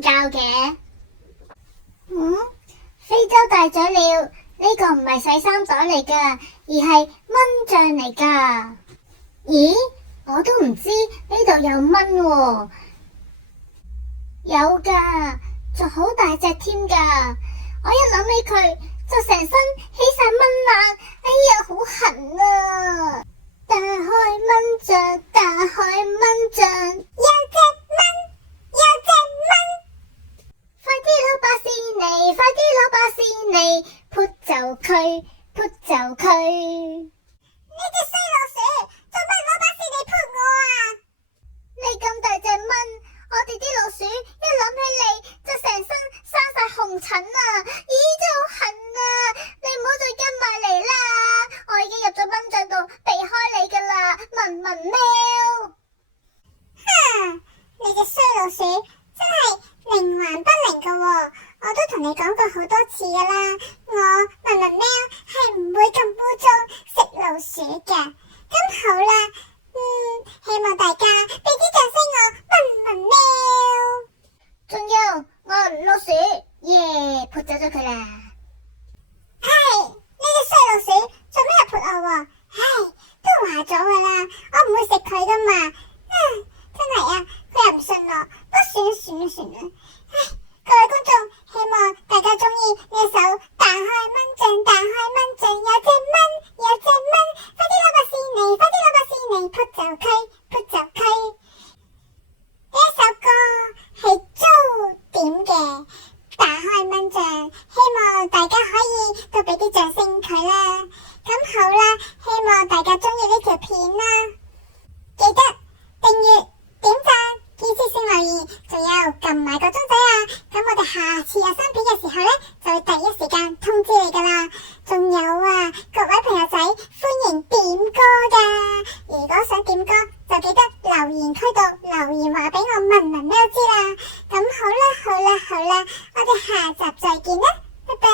瞓覺嘅。非洲大嘴鳥呢個唔係洗衫袋嚟噶，而係蚊帳嚟噶。咦？我都唔知呢度有蚊喎。有噶，仲好大隻添噶。我一諗起佢就成身起晒蚊瘌，哎呀，好痕啊！打開蚊帳，打開蚊帳，有隻蚊，有隻蚊，快啲攞把扇嚟，快啲攞把扇嚟，撲走佢，撲走佢。你隻衰老鼠，做乜攞把扇嚟撲我啊？你咁大隻蚊，我哋啲老鼠一諗起你就成身生晒紅疹啊！咦，真係好痕啊！你唔好再跟埋嚟啦，我已經入咗蚊帳度避開你噶啦，聞聞喵！哈！你隻衰老鼠真係靈還不靈噶喎！我都同你講過好多次噶啦，我聞聞喵係唔會咁污糟食老鼠嘅。咁好啦，希望大家俾啲掌聲我聞聞喵。仲有我老鼠，耶，撲走咗佢啦！唉，呢隻衰老鼠做咩又撲我喎？唉，都話咗噶啦，我唔會食佢噶嘛。真係啊，佢又唔信我，不算啦。唉，各位觀眾，希望大家中意呢一首打開蚊帳，打開蚊帳，有隻蚊，有隻蚊，快啲攞把扇嚟，快啲攞把扇嚟，撲走佢，撲走佢。呢一首歌係租點嘅，打開蚊帳，希望大家可以都俾啲掌聲佢啦。咁好啦，希望大家中意呢條片啦，記得訂閱、點讚、建設性留言，仲有撳埋個鐘仔啊！咁我哋下次有新片嘅時候呢，就會第一時間通知你噶啦。仲有啊，各位朋友仔，歡迎點歌噶！如果想點歌，就記得留言區度留言話俾我聞聞喵知啦。咁好啦，我哋下集再見啦，拜拜。